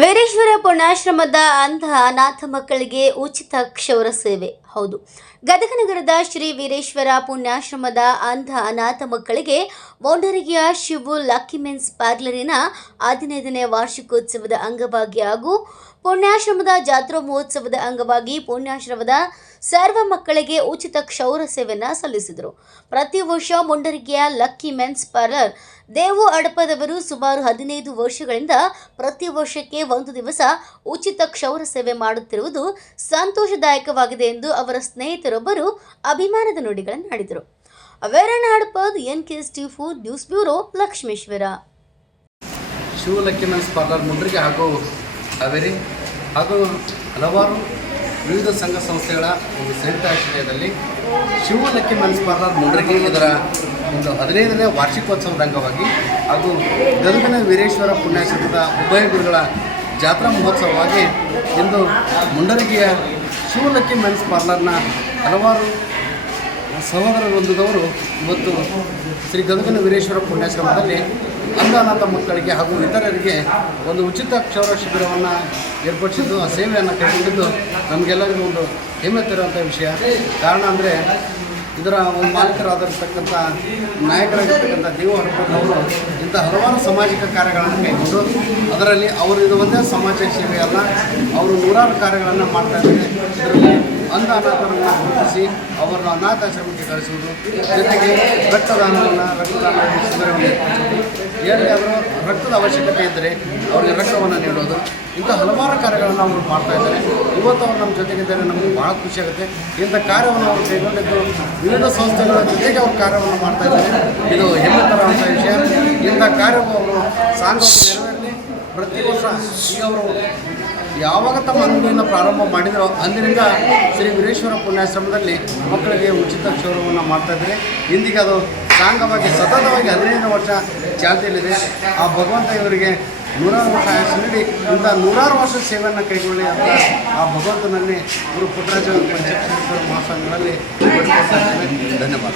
ವೀರೇಶ್ವರ ಪುಣ್ಯಾಶ್ರಮದ ಅಂಧ ಅನಾಥ ಮಕ್ಕಳಿಗೆ ಉಚಿತ ಕ್ಷೌರ ಸೇವೆ. ಹೌದು, ಗದಗ ನಗರದ ಶ್ರೀ ವೀರೇಶ್ವರ ಪುಣ್ಯಾಶ್ರಮದ ಅಂಧ ಅನಾಥ ಮಕ್ಕಳಿಗೆ ಮೌಂಡರಗಿಯ ಶಿವು ಲಕ್ಕಿ ಮೆನ್ಸ್ ಪಾರ್ಲರಿನ 15ನೇ ವಾರ್ಷಿಕೋತ್ಸವದ ಅಂಗವಾಗಿ ಹಾಗೂ ಪುಣ್ಯಾಶ್ರಮದ ಜಾತ್ರಾ ಮಹೋತ್ಸವದ ಅಂಗವಾಗಿ ಪುಣ್ಯಾಶ್ರಮದ ಸರ್ವ ಮಕ್ಕಳಿಗೆ ಉಚಿತ ಕ್ಷೌರ ಸೇವೆಯನ್ನು ಸಲ್ಲಿಸಿದರು. ಪ್ರತಿ ವರ್ಷ ಮುಂಡರಗಿಯ ಲಕ್ಕಿ ಮೆನ್ಸ್ ಪಾರ್ಲರ್ ದೇವು ಅಡಪದವರು ಸುಮಾರು 15 ವರ್ಷಗಳಿಂದ ಪ್ರತಿ ವರ್ಷಕ್ಕೆ ಒಂದು ದಿವಸ ಉಚಿತ ಕ್ಷೌರ ಸೇವೆ ಮಾಡುತ್ತಿರುವುದು ಸಂತೋಷದಾಯಕವಾಗಿದೆ ಎಂದು ಅವರ ಸ್ನೇಹಿತರೊಬ್ಬರು ಅಭಿಮಾನದ ನುಡಿಗಳನ್ನು ಆಡಿದರು. Veeranna Hadapad, NKST4 news bureau, Lakshmeshwar. Shiva lucky men's parlour Mundargi ಹಾಗೂ ಹಾವೇರಿ ಹಾಗೂ ಹಲವಾರು ವಿವಿಧ ಸಂಘ ಸಂಸ್ಥೆಗಳ ಒಂದು ಸಂಯುಕ್ತ ಆಶ್ರಯದಲ್ಲಿ Shiva lucky men's parlour Mundargi ಇದರ ಒಂದು 15ನೇ ವಾರ್ಷಿಕೋತ್ಸವದ ಅಂಗವಾಗಿ ಹಾಗೂ ಗದಗಿನ ವೀರೇಶ್ವರ ಪುಣ್ಯಾಶ್ರಮದ ಉಭಯ ಗುರುಗಳ ಜಾತ್ರಾ ಮಹೋತ್ಸವವಾಗಿ ಇಂದು ಮುಂಡರಗಿಯ ಶಿವ ಲಕ್ಕಿ ಮೆನ್ಸ್ ಪಾರ್ಲರ್ನ ಹಲವಾರು ಸಹೋದರ ವೃಂದದವರು ಇವತ್ತು ಶ್ರೀ ಗದಗಿನ ವೀರೇಶ್ವರ ಪುಣ್ಯಾಶ್ರಮದಲ್ಲಿ ಅಂಧ ಅನಾಥ ಮಕ್ಕಳಿಗೆ ಹಾಗೂ ಇತರರಿಗೆ ಒಂದು ಉಚಿತ ಕ್ಷೌರ ಶಿಬಿರವನ್ನು ಏರ್ಪಡಿಸಿದ್ದು ಆ ಸೇವೆಯನ್ನು ಕೈಗೊಂಡಿದ್ದು ನಮಗೆಲ್ಲರಿಗೂ ಒಂದು ಹೆಮ್ಮೆ ತರುವಂಥ ವಿಷಯ. ಕಾರಣ ಅಂದರೆ ಇದರ ಒಂದು ಮಾಲೀಕರಾಗಿರ್ತಕ್ಕಂಥ ನಾಯಕರಾಗಿರ್ತಕ್ಕಂಥ ದೇವು ಹಡಪದವರು ಇಂಥ ಹಲವಾರು ಸಾಮಾಜಿಕ ಕಾರ್ಯಗಳನ್ನು ಕೈಗೊಂಡು ಅದರಲ್ಲಿ ಅವರು ಇದು ಒಂದೇ ಸಮಾಜ ಸೇವೆ ಅಲ್ಲ, ಅವರು ನೂರಾರು ಕಾರ್ಯಗಳನ್ನು ಮಾಡ್ತಾಯಿದ್ದಾರೆ. ಇದರಲ್ಲಿ ಅಂಧ ಅನಾಥರನ್ನು ಗುರುತಿಸಿ ಅವರನ್ನು ಅನಾಥಾಶ್ರಮಕ್ಕೆ ಕಳಿಸುವುದು, ಜೊತೆಗೆ ರಕ್ತದಾನ ಶಿಬಿರವನ್ನು ಏನಾದರೂ ರಕ್ತದ ಅವಶ್ಯಕತೆ ಇದ್ದರೆ ಅವರಿಗೆ ರಕ್ತವನ್ನು ನೀಡೋದು, ಇಂಥ ಹಲವಾರು ಕಾರ್ಯಗಳನ್ನು ಅವರು ಮಾಡ್ತಾಯಿದ್ದಾರೆ. ಇವತ್ತು ಅವರು ನಮ್ಮ ಜೊತೆಗಿದ್ದರೆ ನಮಗೆ ಭಾಳ ಖುಷಿಯಾಗುತ್ತೆ. ಇಂಥ ಕಾರ್ಯವನ್ನು ಅವರು ಕೈಗೊಂಡಿದ್ದು ವಿವಿಧ ಸಂಸ್ಥೆಗಳ ಜೊತೆಗೆ ಅವರು ಕಾರ್ಯವನ್ನು ಮಾಡ್ತಾಯಿದ್ದಾರೆ. ಇದು ಹೆಮ್ಮೆ ತರುವಂಥ ವಿಷಯ. ಇಂಥ ಕಾರ್ಯವು ಅವರು ಸಾಂಘಿಕ ನೆರವೇರಲಿ. ಪ್ರತಿ ವರ್ಷ ಈಗ ಅವರು ಯಾವಾಗ ತಮ್ಮ ಅಂಗಡಿಯನ್ನು ಪ್ರಾರಂಭ ಮಾಡಿದರೋ ಅಂದಿನಿಂದ ಶ್ರೀ ವೀರೇಶ್ವರ ಪುಣ್ಯಾಶ್ರಮದಲ್ಲಿ ಮಕ್ಕಳಿಗೆ ಉಚಿತ ಕ್ಷೌರವನ್ನು ಮಾಡ್ತಾಯಿದ್ದಾರೆ. ಇಂದಿಗೆ ಅದು ಸಾಂಗವಾಗಿ ಸತತವಾಗಿ 15 ವರ್ಷ ಚಾಲ್ತಿಯಲ್ಲಿದೆ. ಆ ಭಗವಂತ ಇವರಿಗೆ 100 ವರ್ಷ ಆಯಸ್ಸು ನೀಡಿ ಇಂಥ 100 ವರ್ಷ ಸೇವೆಯನ್ನು ಕೈಗೊಳ್ಳಿ ಅಂತ ಆ ಭಗವಂತನಲ್ಲಿ ಗುರು ಪುಟ್ಟರಾಜ ಪಂಚಾಕ್ಷರೇಶ್ವರ ಮಹಾಸ್ವಾಮಿಗಳಲ್ಲಿ ಧನ್ಯವಾದ.